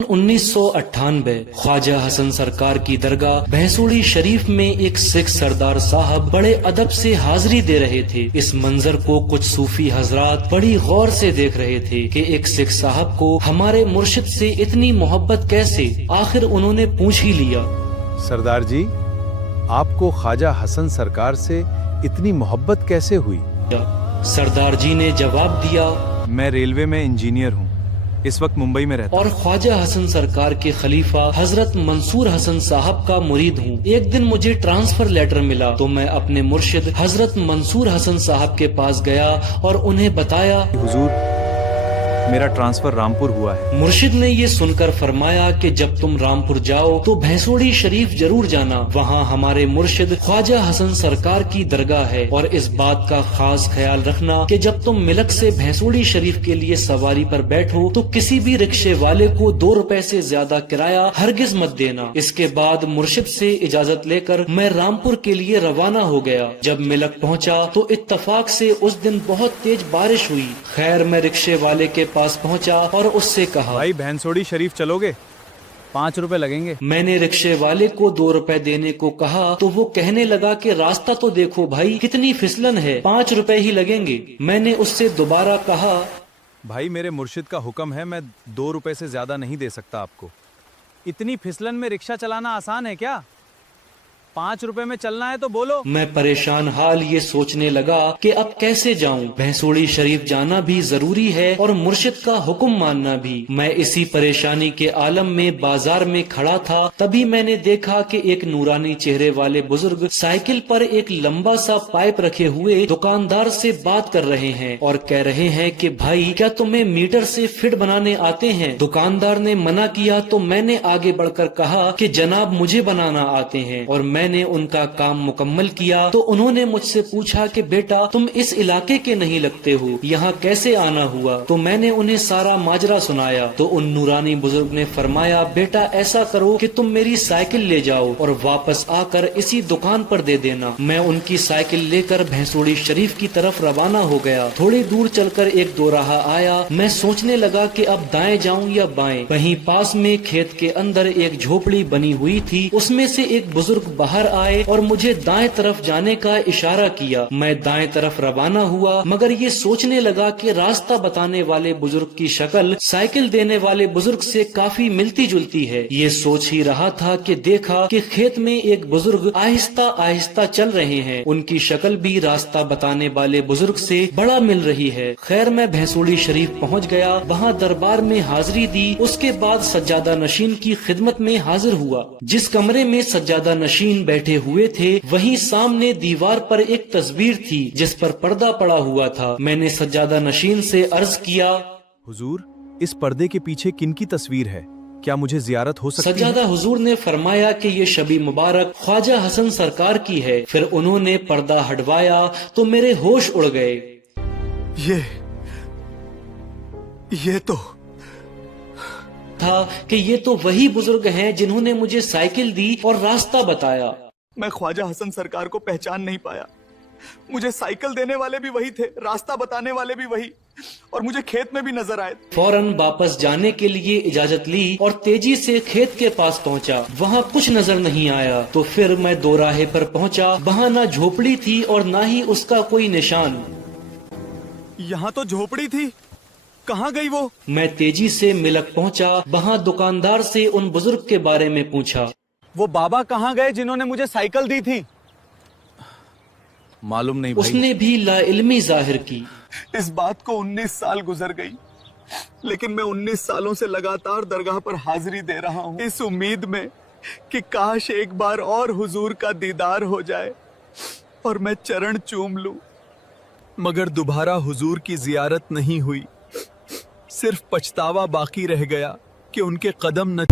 1998 ख्वाजा हसन सरकार की दरगाह भैंसोड़ी शरीफ में एक सिख सरदार साहब बड़े अदब से हाजिरी दे रहे थे। इस मंजर को कुछ सूफी हजरात बड़ी गौर से देख रहे थे कि एक सिख साहब को हमारे मुर्शिद से इतनी मोहब्बत कैसे। आखिर उन्होंने पूछ ही लिया, सरदार जी, आपको ख्वाजा हसन सरकार से इतनी मोहब्बत कैसे हुई? सरदार जी ने जवाब दिया, मैं रेलवे में इंजीनियर हूँ, इस वक्त मुंबई में रहता हूँ और ख्वाजा हसन सरकार के खलीफा हजरत मंसूर हसन साहब का मुरीद हूँ। एक दिन मुझे ट्रांसफर लेटर मिला तो मैं अपने मुर्शिद हजरत मंसूर हसन साहब के पास गया और उन्हें बताया, हुजूर, मेरा ट्रांसफर रामपुर हुआ है। मुर्शिद ने ये सुनकर फरमाया कि जब तुम रामपुर जाओ तो भैंसोड़ी शरीफ जरूर जाना, वहाँ हमारे मुर्शिद ख्वाजा हसन सरकार की दरगाह है। और इस बात का खास ख्याल रखना कि जब तुम मिलक से भैंसोड़ी शरीफ के लिए सवारी पर बैठो तो किसी भी रिक्शे वाले को 2 रुपए से ज्यादा किराया हरगिज मत देना। इसके बाद मुर्शिद से इजाजत लेकर मैं रामपुर के लिए रवाना हो गया। जब मिलक पहुँचा तो इत्तफाक से उस दिन बहुत तेज बारिश हुई। खैर, मैं रिक्शे वाले के पास पहुंचा और उससे कहा, भाई भैंसोड़ी शरीफ चलोगे? 5 रुपए लगेंगे। मैंने रिक्शे वाले को 2 रुपए देने को कहा तो वो कहने लगा कि रास्ता तो देखो भाई, कितनी फिसलन है, 5 रुपए ही लगेंगे। मैंने उससे दोबारा कहा, भाई मेरे मुर्शिद का हुक्म है, मैं 2 रुपए से ज्यादा नहीं दे सकता आपको। इतनी फिसलन में रिक्शा चलाना आसान है क्या? 5 रुपए में चलना है तो बोलो। मैं परेशान हाल ये सोचने लगा कि अब कैसे जाऊं। भैंसोड़ी शरीफ जाना भी जरूरी है और मुर्शिद का हुक्म मानना भी। मैं इसी परेशानी के आलम में बाजार में खड़ा था, तभी मैंने देखा कि एक नूरानी चेहरे वाले बुजुर्ग साइकिल पर एक लंबा सा पाइप रखे हुए दुकानदार से बात कर रहे हैं और कह रहे हैं कि भाई, क्या तुम्हें मीटर से फिट बनाने आते हैं? दुकानदार ने मना किया तो मैंने आगे बढ़कर कहा कि जनाब, मुझे बनाना आते हैं। और मैंने उनका काम मुकम्मल किया तो उन्होंने मुझसे पूछा कि बेटा, तुम इस इलाके के नहीं लगते हो, यहाँ कैसे आना हुआ? तो मैंने उन्हें सारा माजरा सुनाया तो उन नूरानी बुजुर्ग ने फरमाया, बेटा ऐसा करो कि तुम मेरी साइकिल ले जाओ और वापस आकर इसी दुकान पर दे देना। मैं उनकी साइकिल लेकर भैंसोड़ी शरीफ की तरफ रवाना हो गया। थोड़ी दूर चलकर एक दोराहा आया। मैं सोचने लगा कि अब दाएं जाऊं या बाएं। वहीं पास में खेत के अंदर एक झोपड़ी बनी हुई थी, उसमें से एक बुजुर्ग बाहर आए और मुझे दाएं तरफ जाने का इशारा किया। मैं दाएं तरफ रवाना हुआ, मगर ये सोचने लगा कि रास्ता बताने वाले बुजुर्ग की शक्ल साइकिल देने वाले बुजुर्ग से काफी मिलती जुलती है। ये सोच ही रहा था कि देखा कि खेत में एक बुजुर्ग आहिस्ता आहिस्ता चल रहे हैं। उनकी शक्ल भी रास्ता बताने वाले बुजुर्ग से बड़ा मिल रही है। खैर, मैं भैंसोड़ी शरीफ पहुंच गया, वहां दरबार में हाजिरी दी। उसके बाद सज्जादा नशीन की खिदमत में हाजिर हुआ। जिस कमरे में सज्जादा नशीन बैठे हुए थे, वहीं सामने दीवार पर एक तस्वीर थी जिस पर पर्दा पड़ा हुआ था। मैंने सज्जादा नशीन से अर्ज किया, हुजूर, इस पर्दे के पीछे किन की तस्वीर है? क्या मुझे जियारत हो सकती है? सज्जादा हुजूर ने फरमाया कि ये शबी मुबारक ख्वाजा हसन सरकार की है। फिर उन्होंने पर्दा हटवाया तो मेरे होश उड़ गए। ये तो था कि ये तो वही बुजुर्ग हैं जिन्होंने मुझे साइकिल दी और रास्ता बताया। मैं ख्वाजा हसन सरकार को पहचान नहीं पाया। मुझे साइकिल देने वाले भी वही थे, रास्ता बताने वाले भी वही, और मुझे खेत में भी नजर आए। फौरन वापस जाने के लिए इजाजत ली और तेजी से खेत के पास पहुंचा। वहां कुछ नजर नहीं आया तो फिर मैं दोराहे पर पहुंचा। वहां ना झोपड़ी थी और ना ही उसका कोई निशान। यहाँ तो झोपड़ी थी, कहाँ गई वो? मैं तेजी से मिलक पहुंचा। वहां दुकानदार से उन बुजुर्ग के बारे में पूछा। वो बाबा कहाँ गए जिन्होंने मुझे साइकिल दी थी? मालूम नहीं भाई। उसने भी लाइल्मी जाहिर की। इस बात को 19 साल गुजर गई, लेकिन मैं 19 सालों से लगातार दरगाह पर हाजिरी दे रहा हूँ, इस उम्मीद में कि काश एक बार और हुजूर का दीदार हो जाए और मैं चरण चूम लूं। मगर दोबारा हुजूर की जियारत नहीं हुई। सिर्फ पछतावा बाकी रह गया कि उनके कदम न